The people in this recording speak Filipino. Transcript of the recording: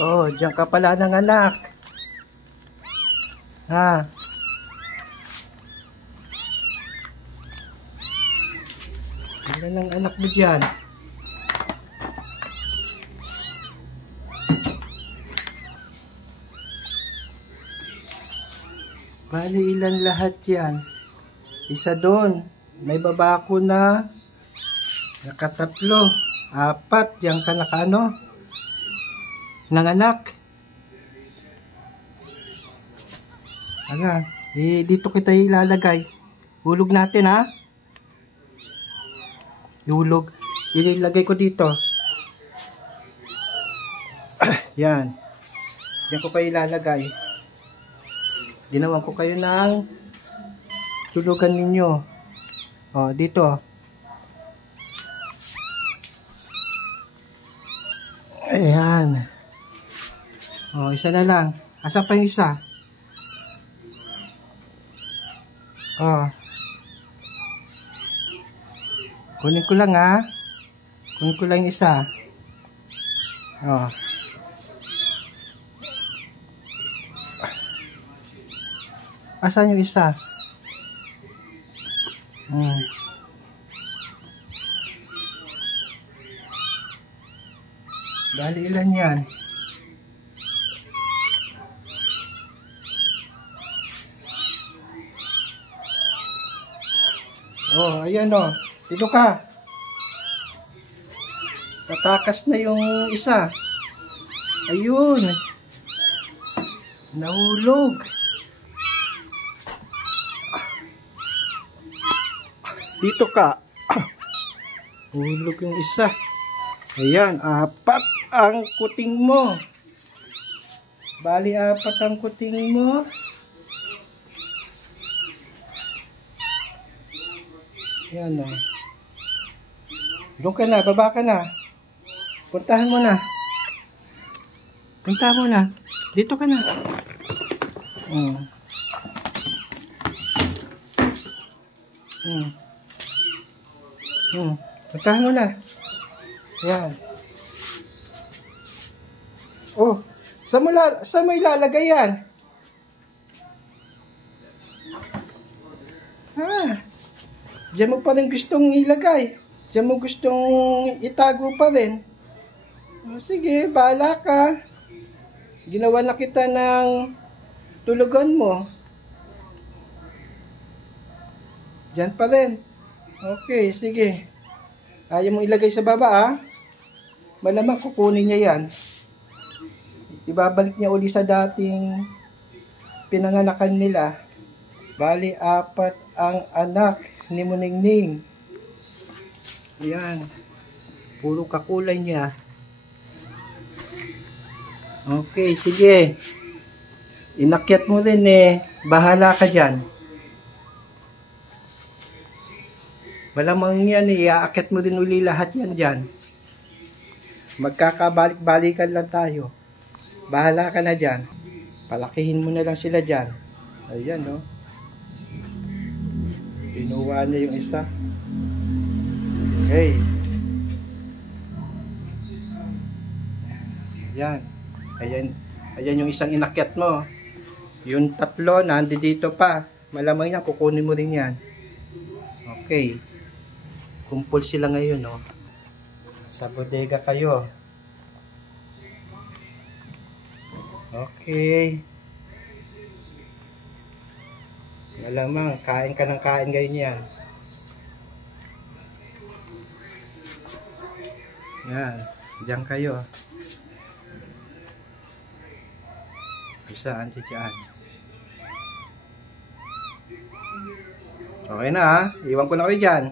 Oh, diyan ka pala ng anak. Ha? Ilan ang anak mo dyan? Bali, ilan lahat yan? Isa doon. May babako na. Nakatatlo. 4. Diyan ka nakano? Nanganak. Ayan. Dito kita ilalagay. Hulog natin, ha? Ihulog. Ilagay ko dito. Yan. Yan ko pa ilalagay. Ginawan ko kayo ng tulugan ninyo. O, dito. Ayan. O, isa na lang. Asa pa yung isa? O. Kunin ko lang, ha. Kunin ko lang yung isa. O. Asan yung isa? Bali, ilan yan? Oh, ayan o. Dito ka. Tatakas na yung isa. Ayun. Nahulog. Dito ka. Hulog yung isa. Ayan, 4 ang kuting mo. Bali, 4 ang kuting mo. Ayan o. Doon ka na, baba ka na. Puntahan mo na. Puntahan mo na. Dito ka na. Puntahan mo na. Ayan. Oh, saan mo ilalagay yan? Diyan mo pa rin gustong ilagay. Diyan mo gustong itago pa rin. O, sige, bahala ka. Ginawa na kita ng tulugan mo. Diyan pa rin. Okay, sige. Ayaw mong ilagay sa baba, ha? Malamang kukunin niya yan. Ibabalik niya uli sa dating pinanganakan nila. Bali, 4 ang anak ni Muningning. Ayan. Puro kakulay niya. Okay, sige. Inakyat mo rin eh. Bahala ka dyan. Malamang yan eh. Iakyat mo din uli lahat yan dyan. Magkakabalik-balikan lang tayo. Bahala ka na dyan. Palakihin mo na lang sila dyan. Ayan, no? Pinuha niya yung isa. Okay. Ayan. Ayan yung isang inakyat mo. Yung 3, nandito pa. Malamang yan, kukunin mo rin yan. Okay. Kumpul sila ngayon, no? Sa bodega kayo. Okay. Malamang, kain ka ng kain ngayon yan. Yan. Diyan kayo. Isa, dyan. Okay na, ha? Iwan ko na kayo dyan.